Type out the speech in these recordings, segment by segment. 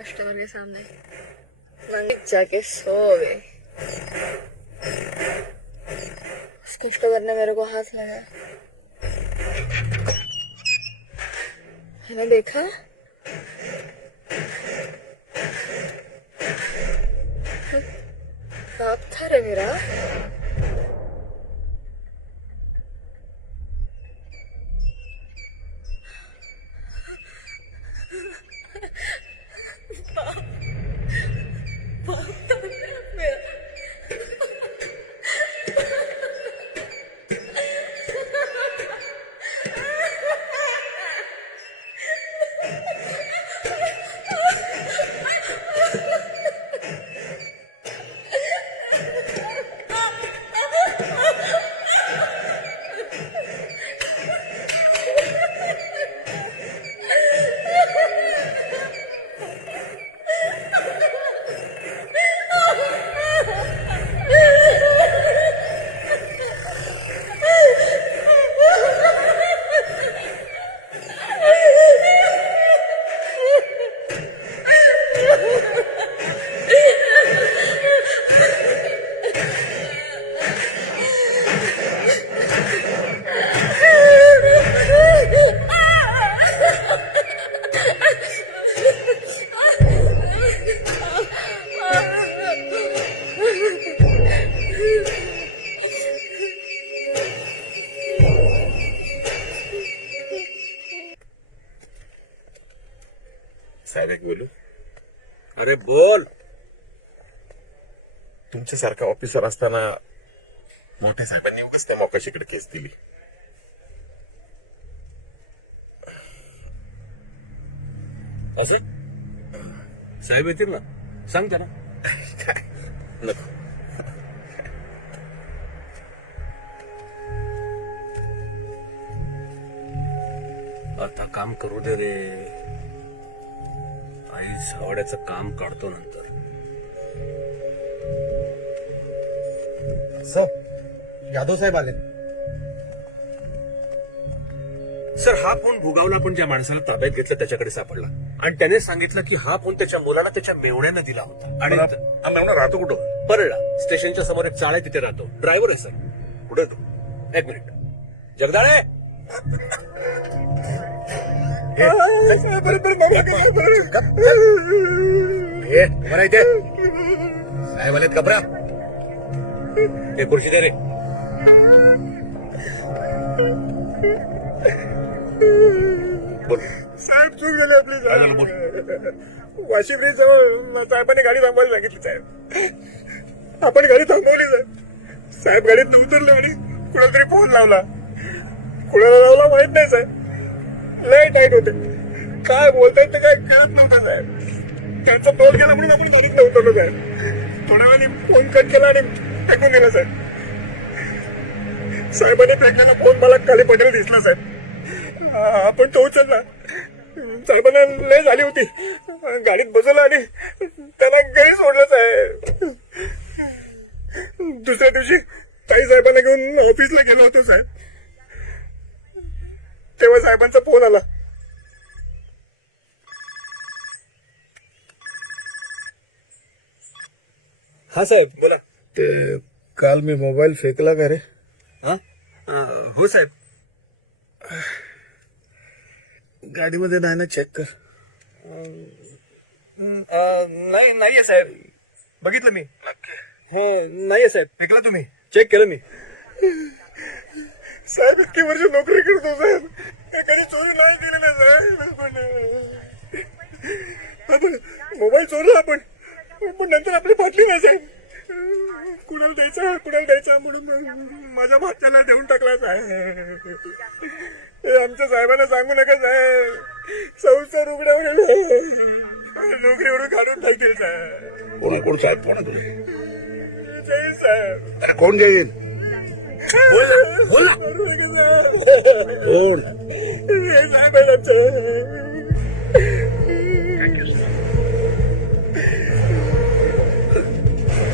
Customer के सामने जाके so गए। उस कस्टमर ने मेरे को हाथ लगाया, मैंने देखा बाप था रे मेरा। साहेब एक बोलू? अरे बोल. तुमच्यासारखा ऑफिसर असताना मोठ्या साहेबांनी उगाच त्या मोकाशीकडे केस दिली. असं साहेब येतील ना, सांग त्यांना. नको. आता काम करू दे रे. आई सावड्याचं काम काढतो नंतर. सर, यादव साहेब आले. सर, हा फोन भुगावला पण ज्या माणसाला ताब्यात घेतलं त्याच्याकडे सापडला आणि त्याने सांगितलं की हा फोन त्याच्या मुलाला त्याच्या मेवण्यानं दिला होता. आणि आम्ही राहतो कुठं? परळला स्टेशनच्या समोर एक चाळ आहे, तिथे राहतो. ड्रायव्हर आहे सर. कुठे तू? एक मिनिट. जगदाळे, बरं इथे साहेब आलेत. कपडा हे खुर्शी दे रे. बोल. साहेब चूक झाली आपली. काय झालं? बोल. वाशी ब्रिज जवळ साहेबांनी गाडी थांबवायला सांगितली. साहेब आपण गाडी थांबवली. साहेब साहेब गाडीत उतरले आणि कुणाला तरी फोन लावला. कुणाला लावला माहित नाही साहेब. लय टाईट होते. काय बोलतायत ते काय कळत नव्हतं साहेब. त्यांचा टोल गेला म्हणून आपण गाडीत उतरलो साहेब. थोड्या वेळाने फोन कट केला आणि फेकून दिला साहेब. साहेबांनी फेकलेला फोन मला खाली पडेल दिसला साहेब. आपण तो उचलला. साहेबांना लय झाली होती. गाडीत बसवलं आणि त्याला घरी सोडलं साहेब. दुसऱ्या दिवशी ताई साहेबांना घेऊन ऑफिसला गेलो होतो साहेब. तेव्हा साहेबांचा फोन आला. हा साहेब बोला. ते काल मी मोबाईल फेकला का रे? हो साहेब. गाडीमध्ये नाही ना, चेक कर. नाहीये साहेब. बघितलं मी. हो नाहीये साहेब. फेकला तुम्ही? चेक केलं मी. साहेब इतकी वर्ष नोकरी करतो साहेब. कधी चोरी नाही केली ना साहेब. आपण मोबाईल चोरला आपण, पण नंतर आपली फाटली नाही साहेब. कुणाला द्यायचा म्हणून माझ्या भाच्याला देऊन टाकला साहेब. आमच्या साहेबांना सांगू नका साहेब. संसार उघड्यावर नोकरीवरून काढून टाकतील साहेब. कोण साहेब? कोण आहे तुझे? जय साहेब. कोण जाईल? बोल ना. कोण? हे साहेब आहे आमचं.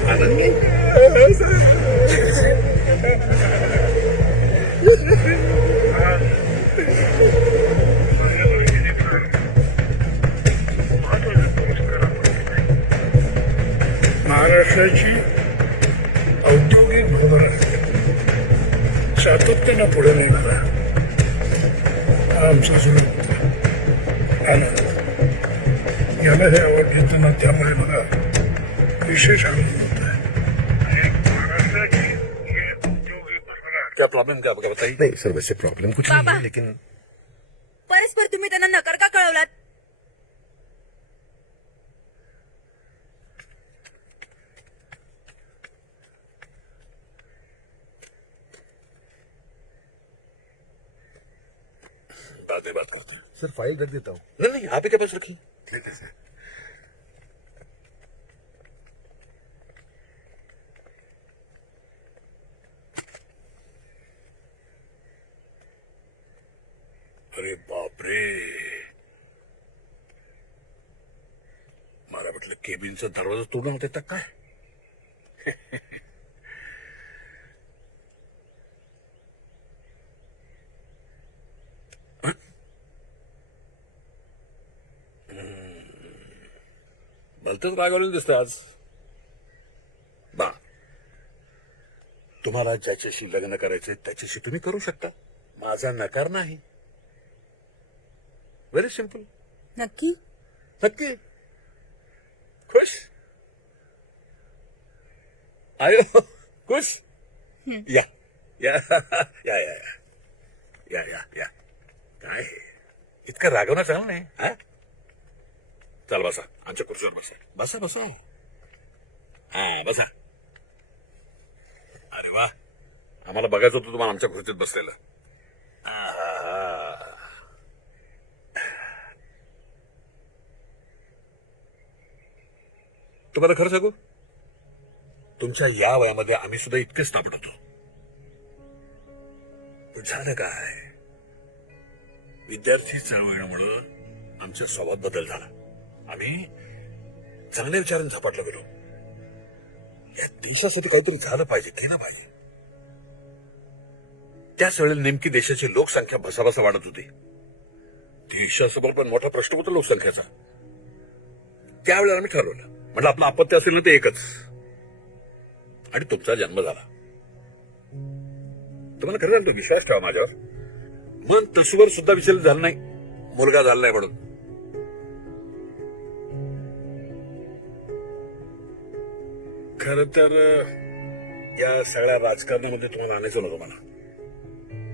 साहेब महाराष्ट्राची औद्योगिक भूभाग सातत्यानं पुढे निघाला हा आमचा जुना आनंद. याला हे आवड घेतो ना, त्यामुळे मला विशेष आनंद होत आहे. महाराष्ट्राची ही औद्योगिक भरभराट क्या प्रॉब्लम क्या बताइए. नहीं सर, वैसे प्रॉब्लम कुछ नहीं है, लेकिन परस्पर तुम्ही त्यांना नकार का कळवलात? बाद में बात करते हैं. सर फाइल रख देता हूँ. नहीं नहीं, आप ही के पास रखिए. ठीक है सर. अरे बापरे, मला म्हटलं केबिनचा दरवाजा तोडून होते तर काय. भलतंच रागवलेलं दिसतं आज. बा, तुम्हाला ज्याच्याशी लग्न करायचंय त्याच्याशी तुम्ही करू शकता, माझा नकार नाही. Very simple. नक्की? नक्की. खुश. आयो खुश. या या या या या या या. काय हे? इतकं रागवणं चांगलं नाही. हा? चल बसा, आमच्या खुर्चीवर बसा. बसा बसा. हा बसा. अरे वा, आम्हाला बघायचं होतं तुम्हाला आमच्या खुर्चीत बसलेलं. तुम्हाला खरं सांगू, तुमच्या या वयामध्ये आम्ही सुद्धा इतकेच तापट होतो. पण झालं काय, विद्यार्थी चळवळीमुळं आमच्या स्वभावात बदल झाला. आम्ही चांगल्या विचारांनी झपाटला गेलो. या देशासाठी काहीतरी झालं पाहिजे, केलं पाहिजे. त्याच वेळेला नेमकी देशाची लोकसंख्या भसाभसा वाढत होती. देशासमोर पण मोठा प्रश्न होता लोकसंख्येचा. त्यावेळेला आम्ही ठरवलं, म्हटलं आपलं आपत्ती असेल ना ते एकच, आणि तुमचा जन्म झाला. तुम्हाला खरं सांगतो, विश्वास ठेवा माझ्यावर. मन तसवर सुद्धा विचलित झालं नाही, मुलगा झाला नाही म्हणून. खर तर या सगळ्या राजकारणामध्ये तुम्हाला आणायचं नव्हतं मला.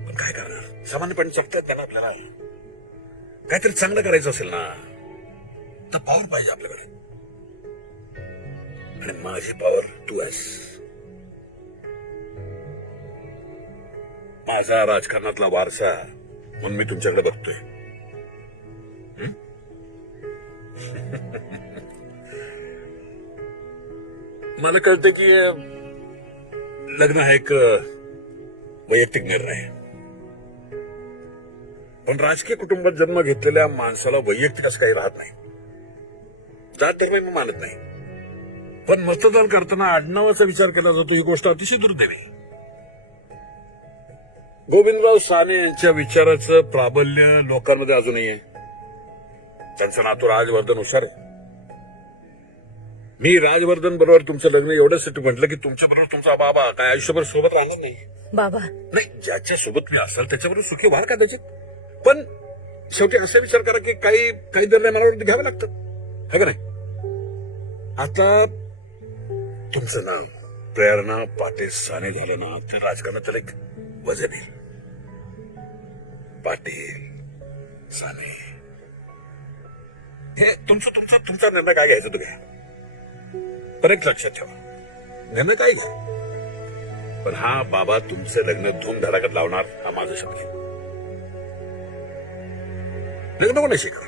पण काय करणार, सामान्यपणे चपत्यात त्यांना आपल्याला काहीतरी चांगलं करायचं असेल ना, तर पॉवर पाहिजे आपल्याकडे. आणि माझी पॉवर तू आहेस. माझा राजकारणातला वारसा म्हणून मी तुमच्याकडे बघतोय. मला कळतं की लग्न हा एक वैयक्तिक निर्णय आहे. पण राजकीय कुटुंबात जन्म घेतलेल्या माणसाला वैयक्तिक असं काही राहत नाही. जात धर्म मी मानत नाही, पण मतदान करताना आडनावाचा विचार केला जातो, ही गोष्ट अतिशय दुर्दैवी. गोविंदराव साने यांच्या विचाराचं प्राबल्य लोकांमध्ये अजूनही आहे. त्यांचं नातू राजवर्धन हुशार आहे. मी राजवर्धन बरोबर तुमचं लग्न एवढ्यासाठी म्हटलं की तुमच्या बरोबर तुमचा बाबा काय आयुष्यभर सोबत राहणार नाही. बाबा, नाही, ज्याच्या सोबत मी असाल त्याच्याबरोबर सुखी व्हाल कदाचित, पण शेवटी असा विचार करा की काही निर्णय मला घ्यावे लागतात, है का नाही. आता तुमचं नाव प्रेरणा पाटील साने झालं ना, ते राजकारणात त्याला एक वजन येईल. पाटील साने, हे तुमचा निर्णय काय घ्यायचा तुम्ही. पण एक लक्षात ठेवा, निर्णय काय घ्या, पण हा बाबा तुमचं लग्न धूमधडाक्यात लावणार, हा माझा शब्द आहे. लग्न कोण शिका.